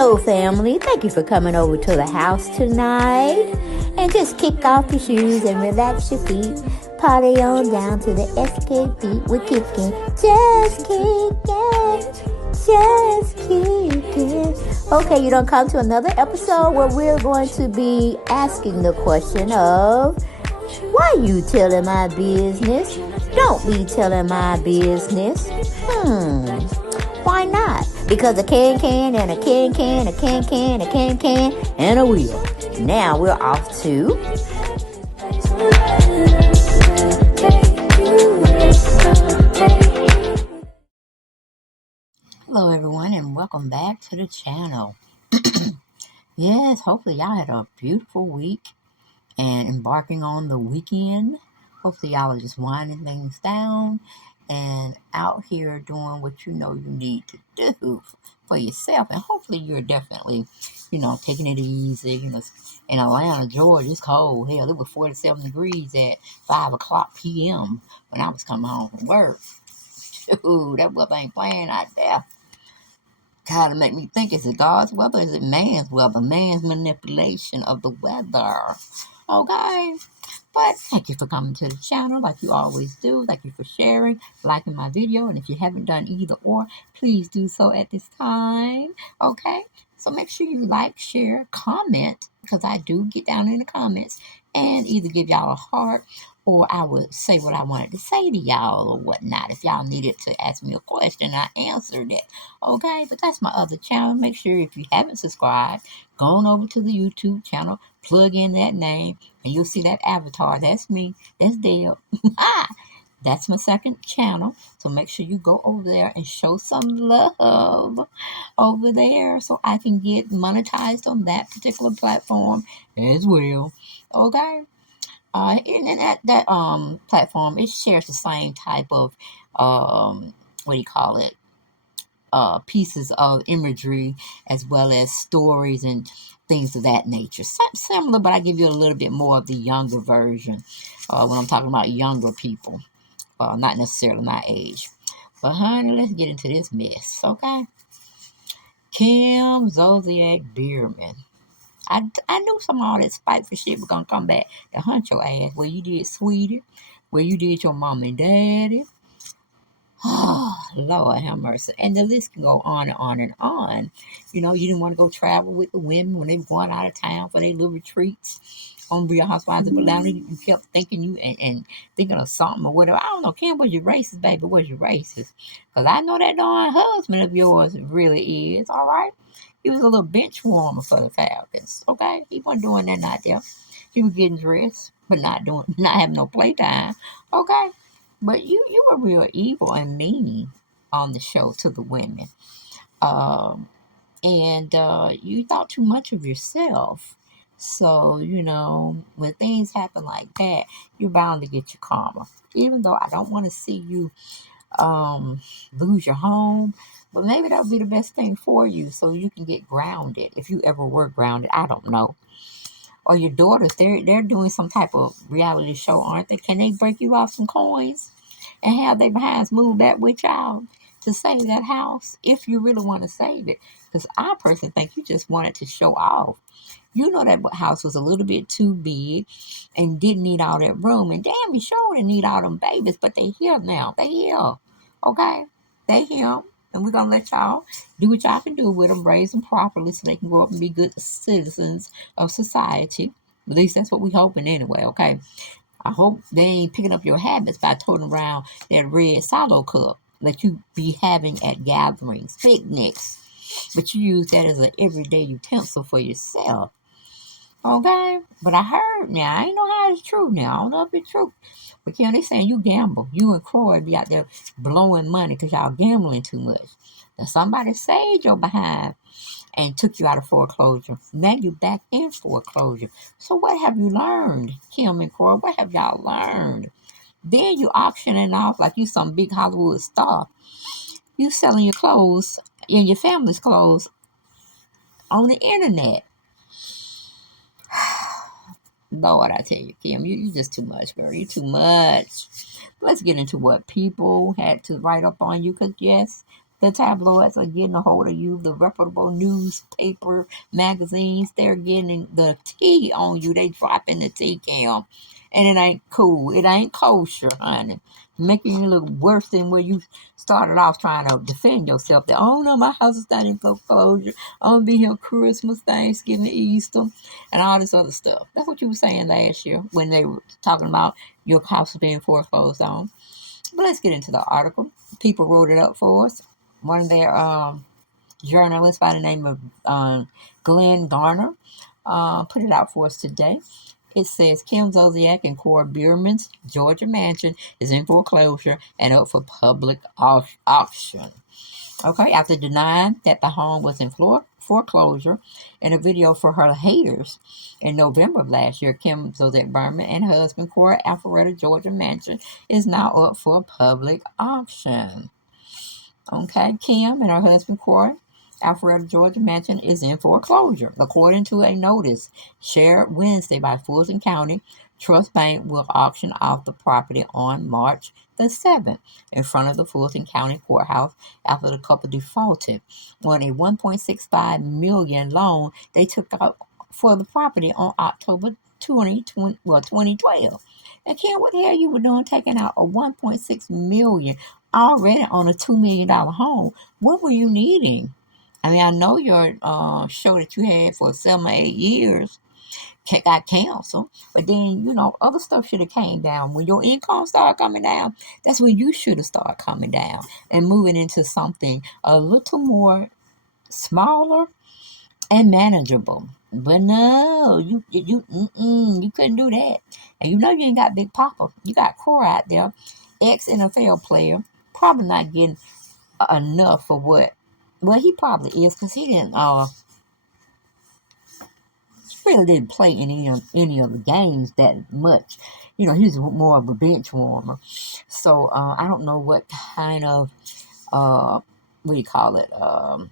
Hello, family. Thank you for coming over to the house tonight. And just kick off your shoes and relax your feet. Party on down to the SK beat. We're kicking. Just kicking. Just kicking. Okay, you don't come to another episode where we're going to be asking the question of, why you telling my business? Don't be telling my business. Why not? Because a can and a can, a can, and a wheel. Now we're off to... Hello everyone, and welcome back to the channel. Yes, hopefully y'all had a beautiful week and embarking on the weekend. Hopefully y'all are just winding things down and out here doing what you know you need to do for yourself. And hopefully you're definitely, taking it easy. In Atlanta, Georgia, it's cold. Hell, it was 47 degrees at 5 o'clock p.m. when I was coming home from work. Dude, that weather ain't playing out there. Kind of make me think, is it God's weather or is it man's weather? Man's manipulation of the weather. Okay? But thank you for coming to the channel like you always do. Thank you for sharing, liking my video. And if you haven't done either or, please do so at this time. Okay? So make sure you like, share, comment, because I do get down in the comments and either give y'all a heart or I would say what I wanted to say to y'all or whatnot. If y'all needed to ask me a question, I answered it. Okay? But that's my other channel. Make sure if you haven't subscribed, go on over to the YouTube channel, plug in that name, and you'll see that avatar. That's me. That's Dale. That's my second channel. So make sure you go over there and show some love over there so I can get monetized on that particular platform as well. Okay? And that platform, it shares the same type of pieces of imagery as well as stories and things of that nature. Similar, but I give you a little bit more of the younger version when I'm talking about younger people, not necessarily my age. But honey, let's get into this mess, okay? ZolciakBiermann. I knew some of all that spiteful shit was gonna come back to hunt your ass. Where you did Sweetie, where you did your mom and daddy. Oh, Lord have mercy. And the list can go on and on and on. You didn't want to go travel with the women when they were going out of town for their little retreats on Real Housewives of Atlanta. You kept thinking and thinking of something or whatever. I don't know. Kim, was you racist, baby? Was you racist? Because I know that darn husband of yours really is, all right? He was a little bench warmer for the Falcons, okay? He wasn't doing that out there. He was getting dressed, but not having no playtime, okay? But you were real evil and mean on the show to the women. And you thought too much of yourself. So, when things happen like that, you're bound to get your karma. Even though I don't want to see you lose your home, but maybe that would be the best thing for you so you can get grounded. If you ever were grounded, I don't know. Or your daughters, they're doing some type of reality show, aren't they? Can they break you off some coins and have their behinds move back with y'all to save that house if you really want to save it? Because I personally think you just wanted to show off. You know that house was a little bit too big and didn't need all that room. And damn, you sure didn't need all them babies, but they here now. They here. Okay? They here. And we're going to let y'all do what y'all can do with them, raise them properly so they can grow up and be good citizens of society. At least that's what we're hoping anyway, okay? I hope they ain't picking up your habits by toting around that red solo cup that you be having at gatherings, picnics. But you use that as an everyday utensil for yourself. Okay? But I heard now, I ain't know how it's true now. I don't know if it's true. But Kim, they saying you gamble. You and Croy be out there blowing money because y'all gambling too much. Now somebody saved your behind and took you out of foreclosure. Now you back in foreclosure. So what have you learned, Kim and Croy? What have y'all learned? Then you auctioning off like you some big Hollywood star. You selling your clothes and your family's clothes on the internet. Lord, I tell you, Kim, you just too much, girl. You too much. Let's get into what people had to write up on you. Because, yes, The tabloids are getting a hold of you. The reputable newspaper magazines, they're getting the tea on you. They dropping the tea, Cam. And it ain't cool. It ain't kosher, honey. Making you look worse than where you started off trying to defend yourself. That, oh no, my house is not in foreclosure. I'm going to be here Christmas, Thanksgiving, Easter, and all this other stuff. That's what you were saying last year when they were talking about your house being foreclosed on. But let's get into the article. People wrote it up for us. One of their journalists by the name of Glenn Garner put it out for us today. It says Kim Zolciak and Cora Biermann's Georgia mansion is in foreclosure and up for public auction. Okay, after denying that the home was in foreclosure in a video for her haters in November of last year, Kim Zolciak-Biermann and her husband Cora Alpharetta Georgia mansion is now up for public auction. Okay, Kim and her husband Cora Alpharetta Georgia mansion is in foreclosure. According to a notice shared Wednesday by Fulton County, Trust Bank will auction off the property on March the 7th in front of the Fulton County Courthouse after the couple defaulted on a $1.65 million loan they took out for the property on October 2012. And Kim, what the hell you were doing taking out a $1.6 million already on a $2 million home? What were you needing? I mean, I know your show that you had for 7 or 8 years got canceled, but then, other stuff should have came down. When your income started coming down, that's when you should have started coming down and moving into something a little more smaller and manageable. But no, you couldn't do that. And you ain't got Big Papa. You got Cora out there, ex-NFL player, probably not getting enough for what. Well, he probably is because he really didn't play in any of the games that much. He's more of a bench warmer. So I don't know what kind of what do you call it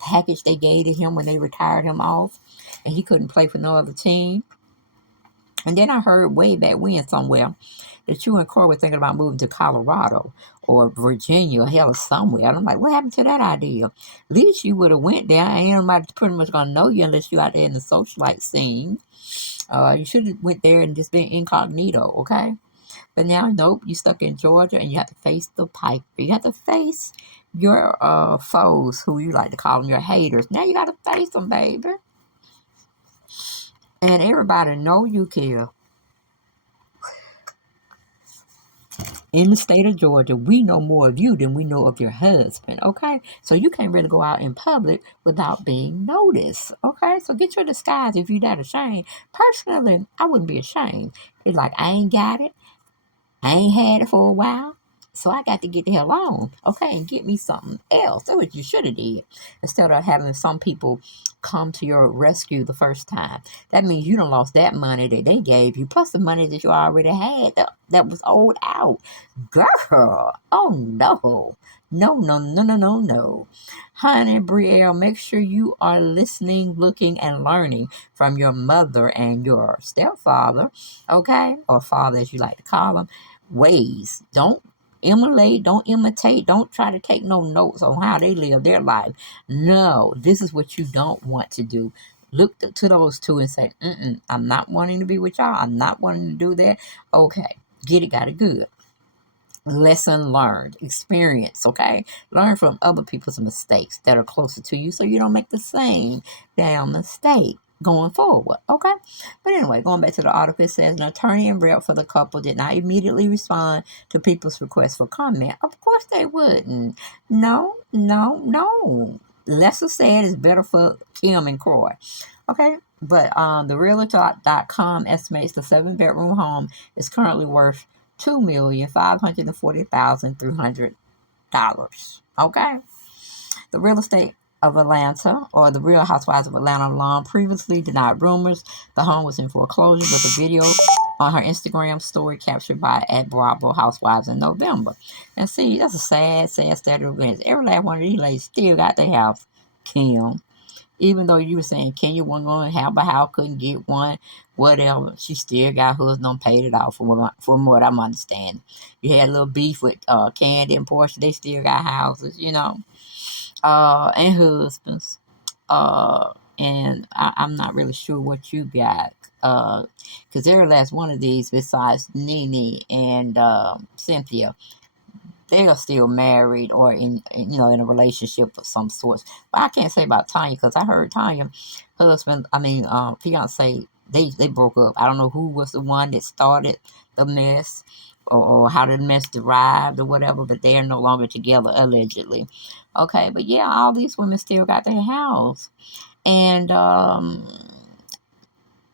package they gave to him when they retired him off, and he couldn't play for no other team. And then I heard way back when somewhere that you and Cora were thinking about moving to Colorado or Virginia or hell somewhere. And I'm like, what happened to that idea? At least you would have went there. Ain't nobody pretty much gonna know you unless you out there in the socialite scene. You should have went there and just been incognito, okay? But now, nope, you stuck in Georgia and you have to face the pipe. You have to face your foes, who you like to call them your haters. Now you got to face them, baby. And everybody know you care. In the state of Georgia, we know more of you than we know of your husband, okay? So you can't really go out in public without being noticed, okay? So get your disguise if you're that ashamed. Personally, I wouldn't be ashamed. It's like, I ain't got it. I ain't had it for a while. So I got to get the hell on, okay, and get me something else. That's what you should have did. Instead of having some people come to your rescue the first time. That means you done lost that money that they gave you, plus the money that you already had that was owed out. Girl, oh no. No, no, no, no, no, no. Honey, Brielle, make sure you are listening, looking, and learning from your mother and your stepfather, okay? Or father, as you like to call them, ways. Don't emulate, don't imitate, don't try to take no notes on how they live their life. No, this is what you don't want to do. Look to those two and say, I'm not wanting to be with y'all. I'm not wanting to do that. Okay, get it, got it good. Lesson learned, experience, okay? Learn from other people's mistakes that are closer to you so you don't make the same damn mistake going forward, okay? But anyway, going back to the article, it says an attorney and rep for the couple did not immediately respond to people's requests for comment. Of course they wouldn't. No. Lesser said is better for Kim and Croy, okay? But the Realtor.com estimates the 7-bedroom home is currently worth $2,540,300. Okay? The Real Estate of Atlanta, or the Real Housewives of Atlanta Long, previously denied rumors the home was in foreclosure with a video on her Instagram story captured by at Bravo Housewives in November. And see, that's a sad state of events. Every last one of these ladies still got their house, Kim. Even though you were saying Kenya wasn't going to have a house, couldn't get one, whatever, she still got hers done paid it off from what I'm understanding. You had a little beef with Candy and Portia, they still got houses, and husbands. And I'm not really sure what you got. Because every last one of these, besides Nene and Cynthia, they are still married or in a relationship of some sort. But I can't say about Tanya because I heard Tanya husband, fiance, they broke up. I don't know who was the one that started the mess or how the mess derived or whatever, but they are no longer together allegedly. Okay, but yeah, all these women still got their house. And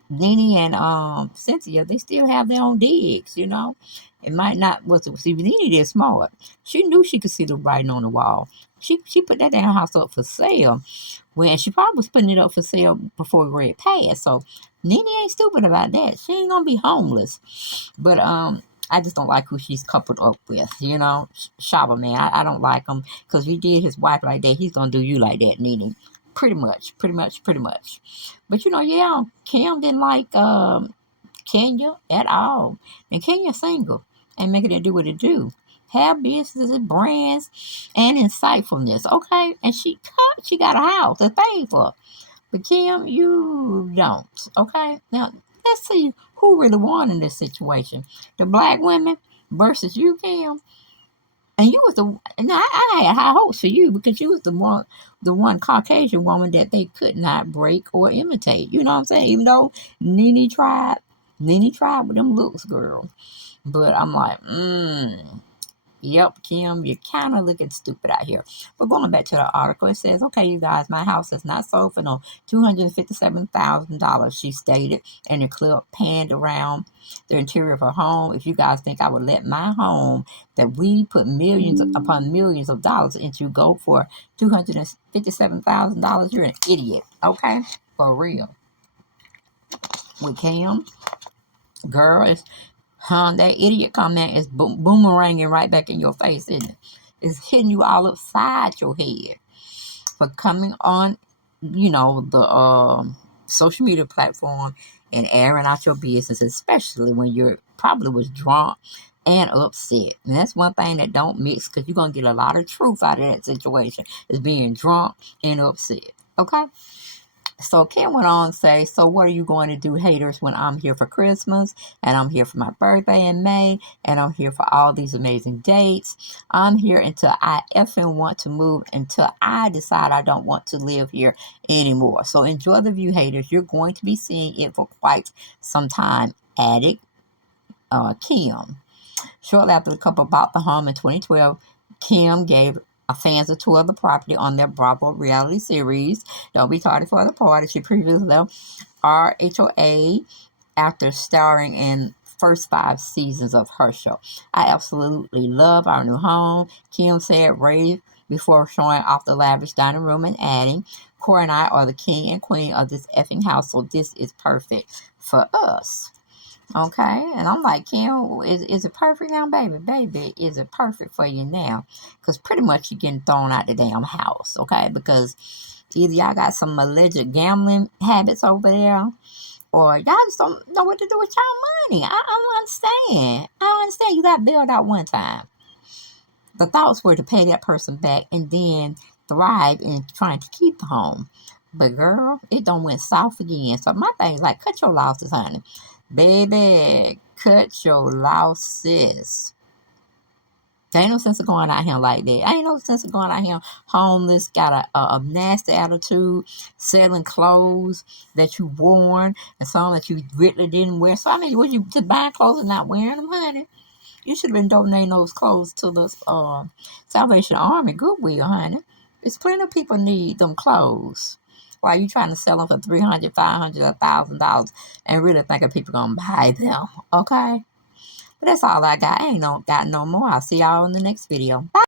Nene and Cynthia, they still have their own digs, you know. It might not was see Nene did smart. She knew she could see the writing on the wall. She put that damn house up for sale when she probably was putting it up for sale before it passed. So Nene ain't stupid about that. She ain't gonna be homeless. But I just don't like who she's coupled up with. You know, Shaba man, I don't like him because you did his wife like that. He's gonna do you like that, Nene. Pretty much, pretty much, pretty much. But yeah, Kim didn't like Kenya at all, and Kenya's single and making it do what it do. Have businesses, brands, and insightfulness. Okay, and she got a house that's paid for. But Kim, you don't. Okay, now let's see who really won in this situation: the black women versus you, Kim. And you was I had high hopes for you because you was the one Caucasian woman that they could not break or imitate. You know what I'm saying? Even though Nene tried with them looks, girl. But I'm like, yep, Kim, you're kind of looking stupid out here. But going back to the article, it says, okay, you guys, my house is not sold for no $257,000, she stated, and the clip panned around the interior of her home. If you guys think I would let my home that we put millions upon millions of dollars into go for $257,000, you're an idiot, okay? For real. With Kim, girl, that idiot comment is boomeranging right back in your face, isn't it? It's hitting you all upside your head for coming on, the social media platform and airing out your business, especially when you're probably was drunk and upset. And that's one thing that don't mix because you're gonna get a lot of truth out of that situation is being drunk and upset. Okay? So Kim went on to say, so what are you going to do, haters, when I'm here for Christmas and I'm here for my birthday in May and I'm here for all these amazing dates? I'm here until I effing want to move, until I decide I don't want to live here anymore. So enjoy the view, haters. You're going to be seeing it for quite some time. Addict Kim. Shortly after the couple bought the home in 2012, Kim gave fans a tour of the property on their Bravo reality series. Don't be tardy for the party. She previously left RHOA after starring in first 5 seasons of her show. I absolutely love our new home, Kim said, raved before showing off the lavish dining room and adding, Corey and I are the king and queen of this effing house, so this is perfect for us. Okay, and I'm like, Kim, is it perfect now, baby? Baby, is it perfect for you now? Because pretty much you're getting thrown out the damn house, okay? Because either y'all got some alleged gambling habits over there, or y'all just don't know what to do with y'all money. I don't understand. I don't understand. You got bailed out one time. The thoughts were to pay that person back and then thrive in trying to keep the home. But girl, it don't went south again. So my thing is like, cut your losses, honey. Baby, cut your losses. There ain't no sense of going out here like that. Ain't no sense of going out here homeless, got a nasty attitude, selling clothes that you worn and some that you really didn't wear. So I mean, would you just buying clothes and not wearing them, honey? You should have been donating those clothes to the Salvation Army, Goodwill, honey. There's plenty of people need them clothes. Why you trying to sell them for $300, $500, $1,000 and really thinking people gonna buy them? Okay, but that's all I got. I ain't got no more. I'll see y'all in the next video. Bye.